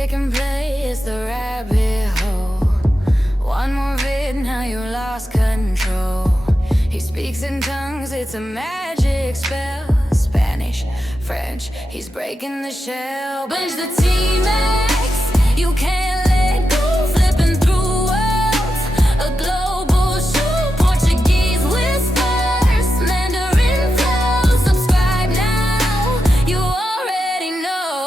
Pick and play, it's the rabbit hole. One more vid, now you lost control. He speaks in tongues, it's a magic spell. Spanish, French, he's breaking the shell. Binge the TMax, you can't let go. Flipping through worlds, a global show. Portuguese whispers, Mandarin flow. Subscribe now, you already know.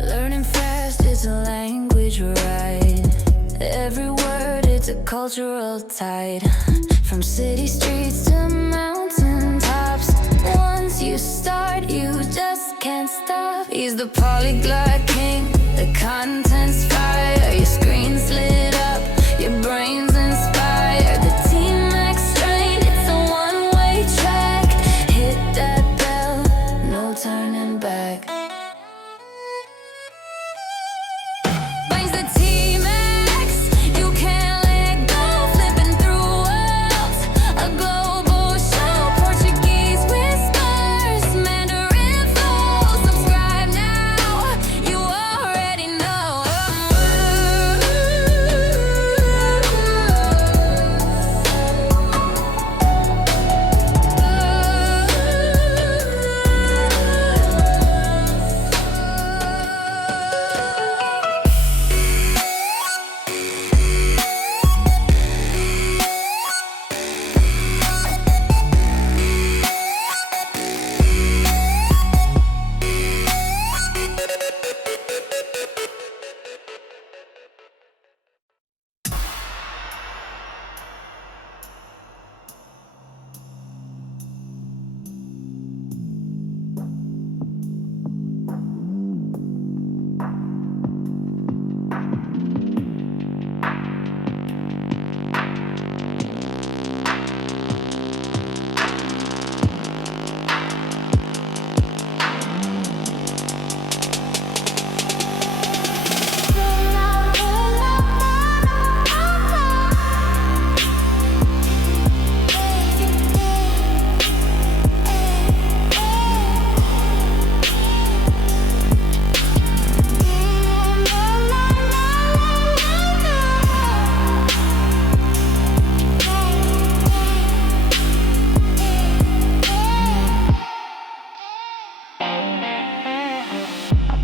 Learning fast is a language, right? Every word, it's a cultural tide. From city streets to mountain tops. Once you start, you just can't stop. He's the polyglot king, the content's fire. Your screen's lit up, your brain's inspired. The TMax strain, it's a one-way track. Hit that bell, no turning back. Binge the TMax, you can't let go. Flipping through worlds, a global show. Portuguese whispers, Mandarin flow. Subscribe now, you already know.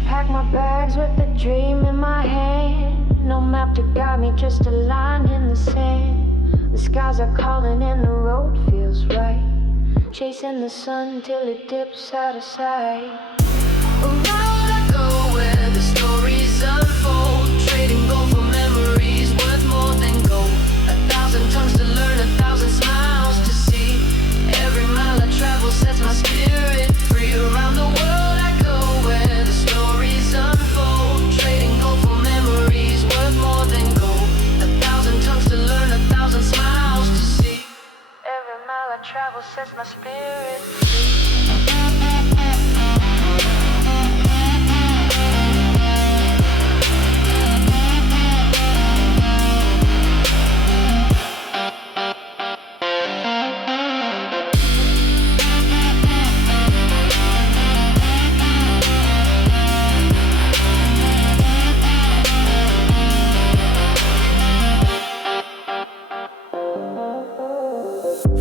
Pack my bags with a dream in my hand. No map to guide me, just a line in the sand. The skies are calling and the road feels right. Chasing the sun till it dips out of sight. Around I go where the stories unfold. Trading gold for memories worth more than gold. 1,000 tongues to learn, 1,000 smiles to see. Every mile I travel sets my spirit free. Around the world I go where the stories unfold. Trading gold for memories worth more than gold. 1,000 tongues to learn, 1,000 smiles to see. Every mile I travel sets my spirit free.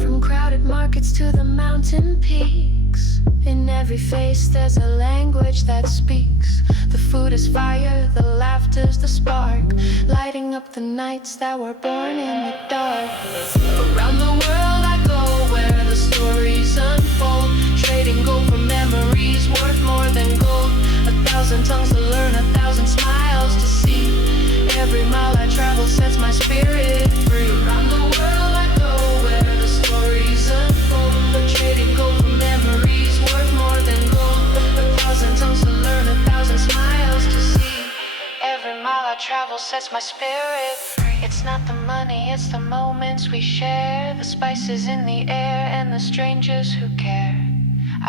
From crowded markets to the mountain peaks, in every face there's a language that speaks. The food is fire, the laughter's the spark, lighting up the nights that were born in the dark. Around the world I go where the stories unfold. Trading gold for memories worth more than gold. 1,000 tongues to learn, 1,000 smiles to see. Every mile I travel sets my spirit free. Around the world I go where the stories unfold. Trading gold for memories worth more than gold. 1,000 tongues to learn, 1,000 smiles to see. Every mile I travel sets my spirit free. It's not the money, it's the moments we share. The spices in the air and the strangers who care.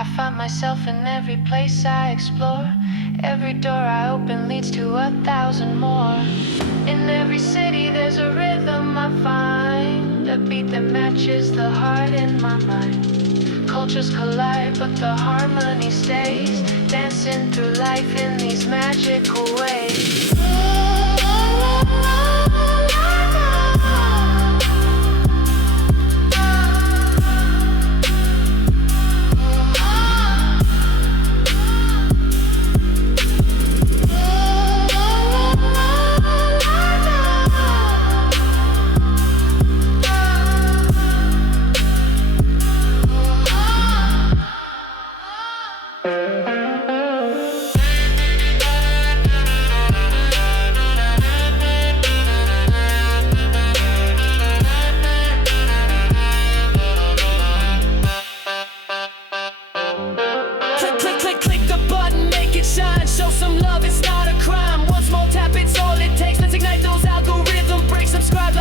I find myself in every place I explore. Every door I open leads to 1,000 more. In every city there's a rhythm I find, a beat that matches the heart in my mind. Cultures collide but the harmony stays, dancing through life in these magical ways.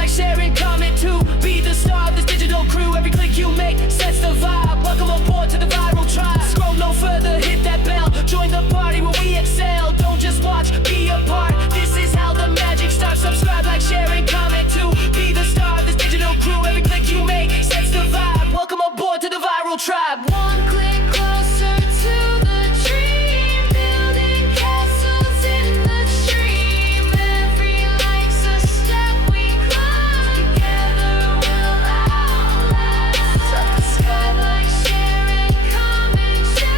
Sharing, comment to be the star of this digital crew. Every click you make sets the vibe. Welcome aboard to the viral tribe. Scroll no further, hit that bell. Join the party where we excel. Don't just watch, be a part. This is how the magic starts. Subscribe, like, sharing, comment to be the star of this digital crew. Every click you make sets the vibe. Welcome aboard to the viral tribe. One click closer to the dream, building castles in the stream. Every like's a step we climb. Together we'll outlast. Subscribe, like, share, and comment to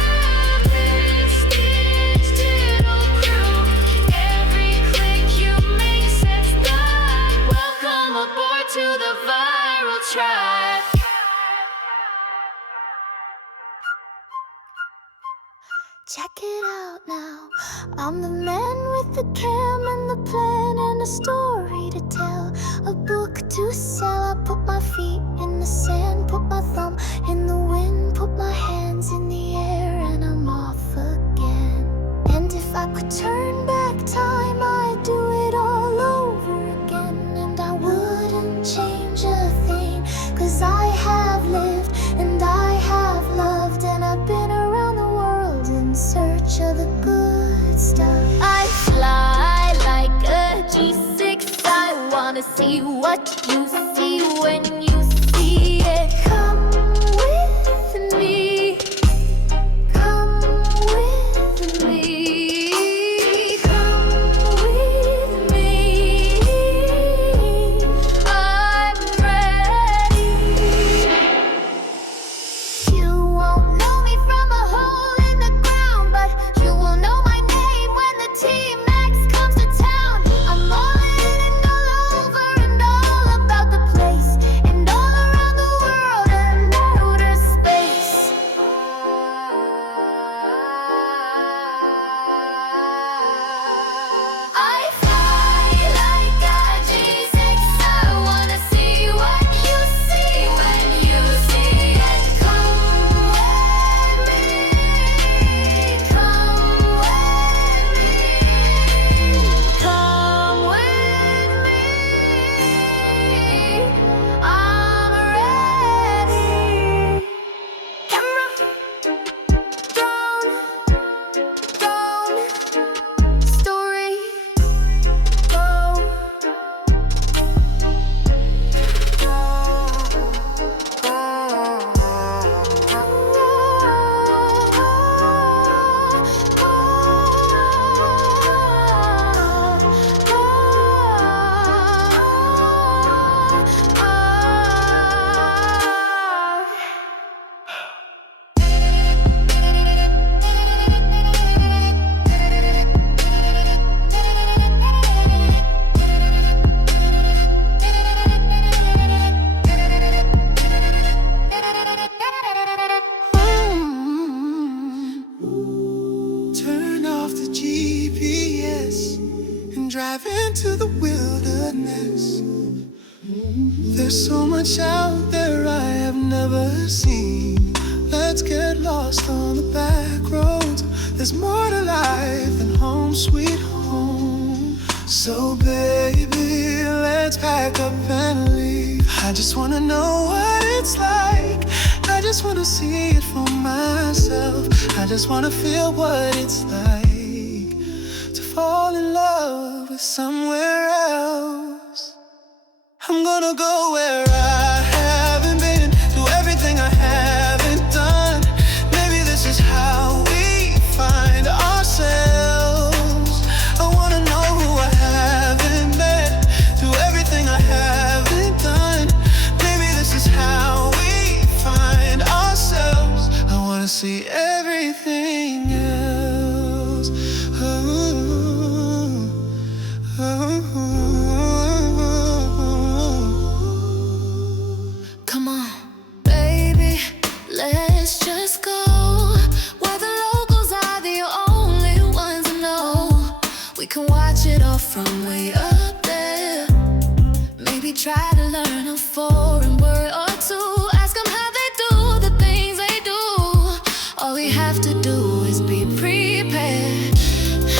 this digital crew. Every click you make sets the vibe. Welcome aboard to the viral tribe. Check it out now. I'm the man with the cam and the plan and a story to tell, a book to sell. I put my feet in the sand, put my thumb in the wind, put my hands in the air, and I'm off again. And if I could turn back time, I'd do it all over again. And I wouldn't change a thing, 'cause I have lived and I have loved, and I've been around the world in search of the good stuff. I fly like a G6. I wanna see what you see when you see it. Come with me. Come with me. Come with me. I'm ready. You won't know me from a hole in the ground, but you will know my name when the TMax comes to town. I'm all in and all over and all about the place, and all around the world and outer space. I fly like a G6. I wanna see what you see when you see it. Come with me. Come with me. Come with me. I'm ready. Camera, drone, story, go. Turn off the GPS and drive into the wilderness. There's so much out there I have never seen. Let's get lost on the back roads. There's more to life than home sweet home. So baby, let's pack up and leave. I just wanna know what it's like. I just just wanna see it for myself. I just wanna feel what it's like to fall in love with somewhere else. I'm gonna go where I haven't been, do everything I haven't done. Maybe this is how we find ourselves. I wanna know who I haven't met, do everything I haven't done. Maybe this is how we find ourselves. I wanna see everything else. Come on, baby, let's just go where the locals are the only ones who know. We can watch it all from way up there. Maybe try to learn a foreign word or two. Ask them how they do the things they do. All we have to do is be prepared.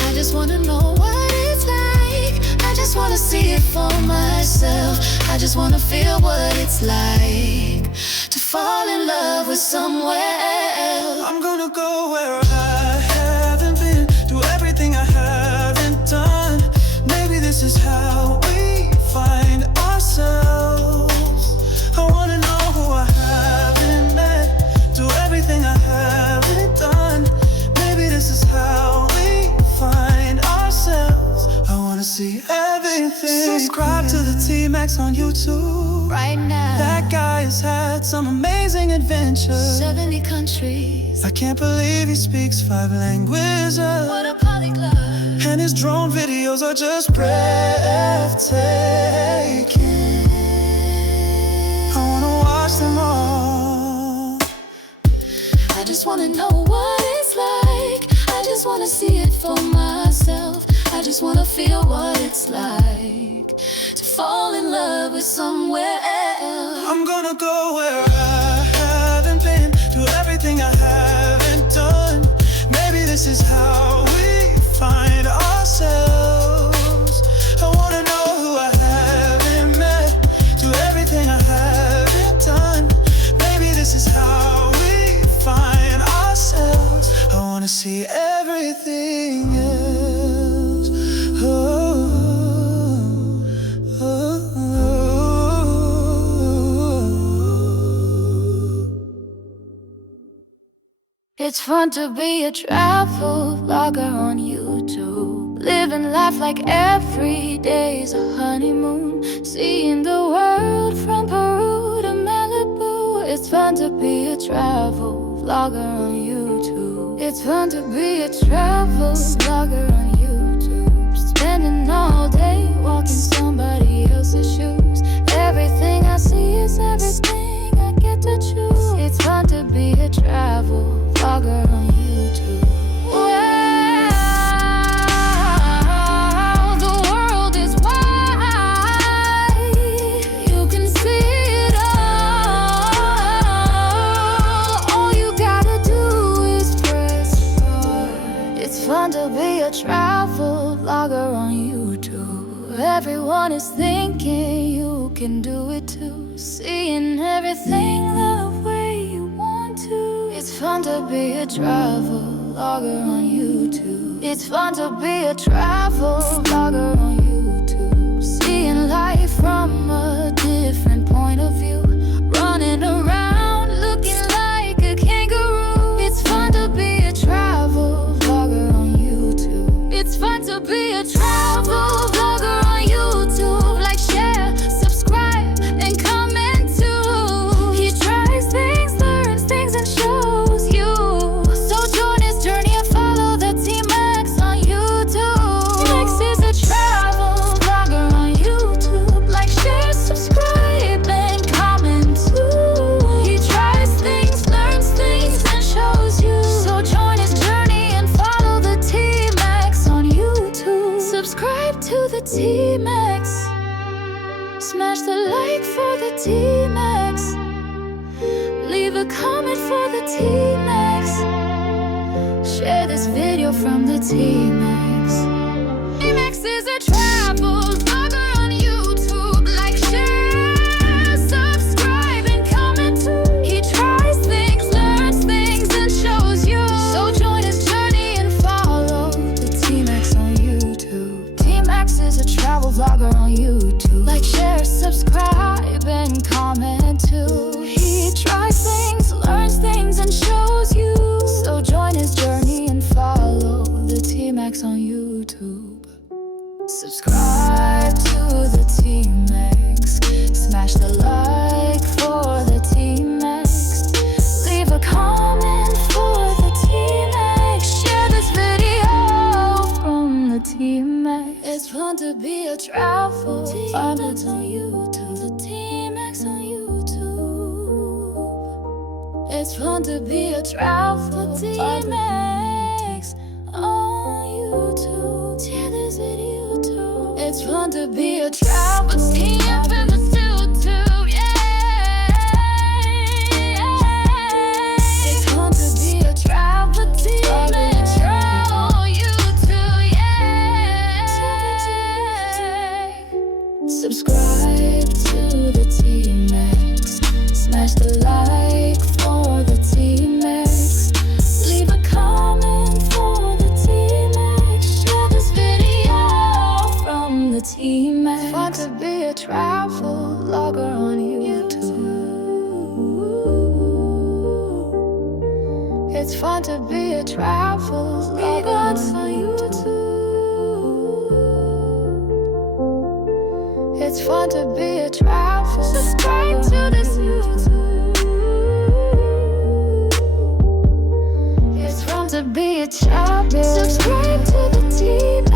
I just wanna know what it's like. I just wanna see it for myself. I just wanna feel what it's like to fall in love with somewhere else. I'm gonna go where I haven't been, do everything I haven't done. Maybe this is how we find ourselves. I wanna know who I haven't met, do everything I haven't done. Maybe this is how we find ourselves. I wanna see everything. Subscribe to the TMax on YouTube Right now, That guy has had some amazing adventures. 70 countries. I can't believe he speaks 5 languages. What a polyglot. And his drone videos are just breathtaking. I wanna watch them all. I just wanna know what it's like. I just wanna see it for myself. I just wanna feel what it's like to fall in love with somewhere else. I'm gonna go where I haven't been, do everything I haven't done. Maybe this is how we find ourselves. I wanna know who I haven't met, do everything I haven't done. Maybe this is how we find ourselves. I wanna see everything else. Oh, oh, oh. It's fun to be a travel vlogger on YouTube. Living life like every day's a honeymoon. Seeing the world from Peru to Malibu. It's fun to be a travel vlogger on YouTube. It's fun to be a travel vlogger on YouTube. Spending all day walking somebody else's shoes. Everything I see is everything I get to choose. It's fun to be a travel vlogger on YouTube. Wow, the world is wide. You can see it all. All you gotta do is press start. It's fun to be a travel vlogger on YouTube. Everyone is thinking you can do it too. Seeing everything the way you want to. It's fun to be a travel vlogger on YouTube. It's fun to be a travel vlogger on YouTube. Seeing life from a different point of view. Running around looking like a kangaroo. It's fun to be a travel vlogger on YouTube. It's fun to be a travel vlogger on YouTube. Like, share, subscribe, and comment too. He tries things, learns things, and shows you. So join his journey and follow the TMax on YouTube. TMax is a travel vlogger on YouTube. Like, share, subscribe, and comment too. He tries things, learns things, and shows you. So join his journey and follow the TMax on YouTube. Subscribe to the TMax. Smash the like for the TMax. Leave a comment for the TMax. Share this video from the TMax. TMax is a travel vlogger on YouTube. Like, share, subscribe, and comment too. He tries things. TMax is a travel vlogger on YouTube. Like, share, subscribe, and comment too. He tries things, learns things, and shows you. So join his journey and follow the TMax on YouTube. Subscribe to the TMax. Smash the like for the TMax. Leave a comment for the TMax. Share this video from the TMax. It's fun to be a travel TMax on YouTube. The TMax on YouTube. It's fun to be a travel TMax on YouTube. Share this video too. It's fun to be a travel TMax in the YouTube. Yeah. It's fun to be a travel TMax on YouTube. Yeah. Subscribe to the TMax. Smash the like for the TMax. Leave a comment for the TMax. Share this video from the TMax. It's fun to be a travel vlogger on YouTube. It's fun to be a travel vlogger on YouTube. It's fun to be a travel. Subscribe to this YouTube. It's fun to be a travel. Subscribe to the TV.